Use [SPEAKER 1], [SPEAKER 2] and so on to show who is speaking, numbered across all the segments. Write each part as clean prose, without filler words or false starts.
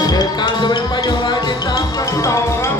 [SPEAKER 1] เหตุการณ์จะเป็นไปอย่างไรติดตามกันต่อครับ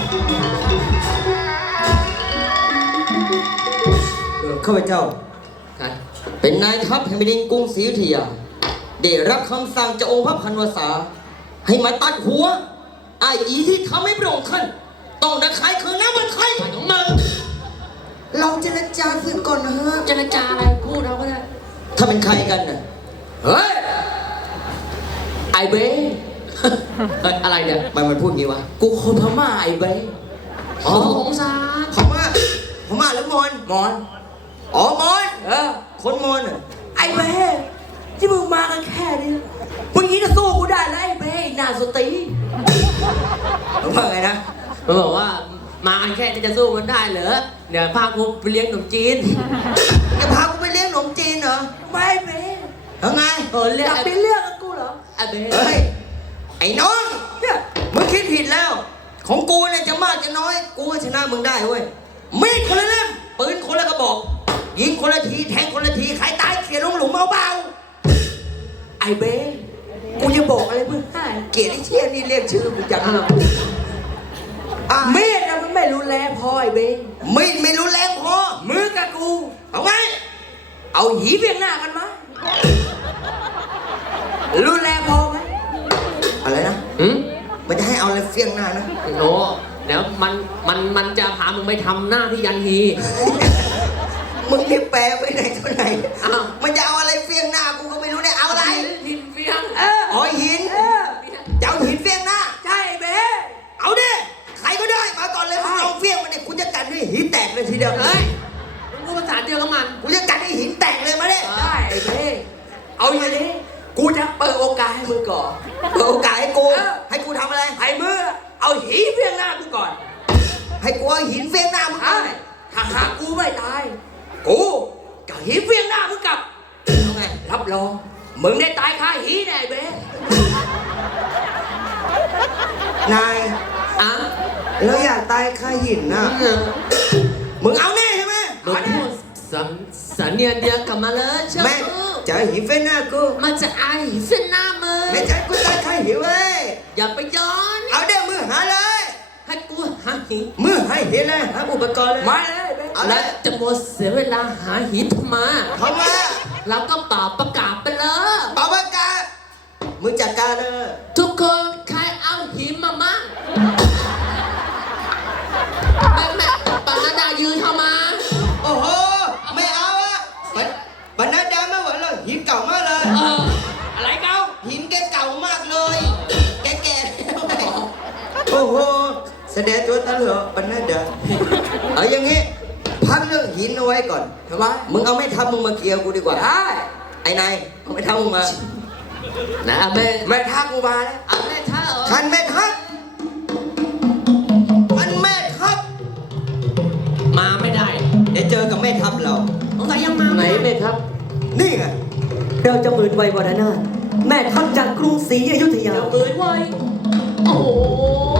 [SPEAKER 2] ข้าพเจ้าเป็นนายทัพแห่งแผ่นดินกรุงศรีอยุธยาได้รับคำสั่งจากองค์พระพันวษาให้มาตัดหัวไอ้อีที่ทำให้พระองค์ท่านต้องระคายเคืองน้ำมันไทยของมึงเราเจรจาสึกก่อนนะฮะ
[SPEAKER 3] เจรจาอะไรพูดเราก็ได้
[SPEAKER 2] ถ้าเป็นใครกันน่ะ
[SPEAKER 3] เฮ้ยไอเบ้อะไรเนี่ย
[SPEAKER 2] มันพูดงี้วะ
[SPEAKER 3] กูคนพม่าไอเบ้อ๋อของซา
[SPEAKER 2] พม่าหรือมอญอ๋อมอญคนมอญ
[SPEAKER 3] ไอเบ้ที่มึงมากันแค่นี้มึงนี้จะสู้กูได้แล้วไอเบ้หน้าสตี
[SPEAKER 2] มันว่าไงนะ
[SPEAKER 3] มันบอกว่ามากันแค่นี้จะสู้มันได้เหรอเดี๋ยวพากูไปเลี้ยงขนมจีน
[SPEAKER 2] จะพากูไปเลี้ยงขนมจีนเหรอ
[SPEAKER 3] ไม่เบ้
[SPEAKER 2] แล้วไง
[SPEAKER 3] เรียกไปเรื่องกับกูเหรอไอเบ้
[SPEAKER 2] เฮ้ยไอ้น้องเนี่ยมึงคิดผิดแล้วของกูเนี่ยจะมากจะน้อยกูก็ชนะมึงได้เว้ยมีดคนละเล่มปืนคนละกระบอกยิงคนละทีแทงคนละทีใครตายเขียนลงหลุมเบา
[SPEAKER 3] ไอเบ้กูจะบอกอะไรมึงให้
[SPEAKER 2] เกียรติเชี่ยนี่เรียกชื่อกูจัง
[SPEAKER 3] มีดนะมันไม่รุนแรงพอไอเบ้
[SPEAKER 2] มีดไม่รุนแรงพอ
[SPEAKER 3] มือกับกู
[SPEAKER 2] เอาไง
[SPEAKER 3] เอาหีเพียงหน้ากันมั้ยรุนแรงพอไหม
[SPEAKER 2] อะไรนะมันจะให้เอาอะไรเฟี้ยงหน้านะ
[SPEAKER 3] โอ้เดี๋ยวมันจะพามึงไปทำหน้าที่ยันฮี
[SPEAKER 2] มึงนี่แปลไปไหนตัวไหนมันจะเอาอะไรเฟี้ยงหน้ากูก็ไม่รู้เนี่ยเอาอะไร
[SPEAKER 3] หินเฟี้ยง
[SPEAKER 2] อ๋อหินจะเอาหินเฟี้ยงหน้า
[SPEAKER 3] ใช่เบ้
[SPEAKER 2] เอาดิใครก็ได้มาก่อนเลยมึงลองเฟี้ยงมันเนี่ยกูจะกัดให้หินแตกเลยทีเดียว
[SPEAKER 3] เฮ้ยมึงพูดภาษาเดียวกับมัน
[SPEAKER 2] กูจะกัดให้หินแตกเลยมาดิ
[SPEAKER 3] ได้เบ้เอาอย่างนี้กูจะเปิดโอกาสให้มึงก่อน
[SPEAKER 2] เปิดโอกาสให้กูทำอะไร
[SPEAKER 3] ให้มึงเอาหินเฟี้ยงหน้ากูก่อน
[SPEAKER 2] ให้กูเอาหินเฟี้ยงหน้ามึงก่อน
[SPEAKER 3] ถ้าหากกูไม่ตายกูกับหินเฟี้ยงหน้ามึงกลับ
[SPEAKER 2] ไง
[SPEAKER 3] รับรองมึงได้ตายคาหินแน่เบ้
[SPEAKER 2] นายเราอยากตายคาหินนะมึงเอาแน่ใช่ไหม
[SPEAKER 3] สันเนียนเดียวกลับมาเลย
[SPEAKER 2] ใช่ไหมจะหินเฟี้ยงหน้ากู
[SPEAKER 3] มันจะไอหินเฟี้ยงหน้ามึง
[SPEAKER 2] ไม่ใช่กูตายคาหินเว้ย
[SPEAKER 3] อย่าไปย้อน
[SPEAKER 2] เอาเดี๋ยวมือหาเลย
[SPEAKER 3] ให้กูหาหิน
[SPEAKER 2] มือให้เห็นเลยหาอุปกรณ์เลย
[SPEAKER 3] มาเลยแล้วจะหมดเสียเวลาหาหินทำไมเราก็เป่าประกาศไปเลย
[SPEAKER 2] เป่าประกาศมึงจัดการเลย
[SPEAKER 3] ทุกคนใครเอาหินมามั่งแม่ปนัดดายืนเข้ามา
[SPEAKER 2] โอ้โหไม่เอาอะปนัดดาไม่ไหวแล้วหินเก่ามากเลย
[SPEAKER 3] อะไรเก่า
[SPEAKER 2] หินแกเก่ามากเลยแก่แล้วโอ้โหแสดงตัวตลกปนัดดาเอาอย่างงี้พักเรื่องหินเอาไว้ก่อน
[SPEAKER 3] ทำไม
[SPEAKER 2] มึงเอาไม่ทำมึงมาเกี่ยวกูดีกว่า
[SPEAKER 3] ได้
[SPEAKER 2] ไอ้นายเอาไม่ทำมึงมา
[SPEAKER 3] นะแม่ทักกูมาแล้วแม่ทัก
[SPEAKER 2] ท่านแม่ทัก
[SPEAKER 3] มาไม่ได้
[SPEAKER 2] เดี๋ยวเจอกับแม่ทัพเรา
[SPEAKER 3] แต่ยังมาไหนแม่ทัพ
[SPEAKER 2] นี่ไง
[SPEAKER 4] เราจะหมื่นไววรนาถแม่ทัพจากกรุงศรีอยุธยา
[SPEAKER 3] หมื่นไวโอ้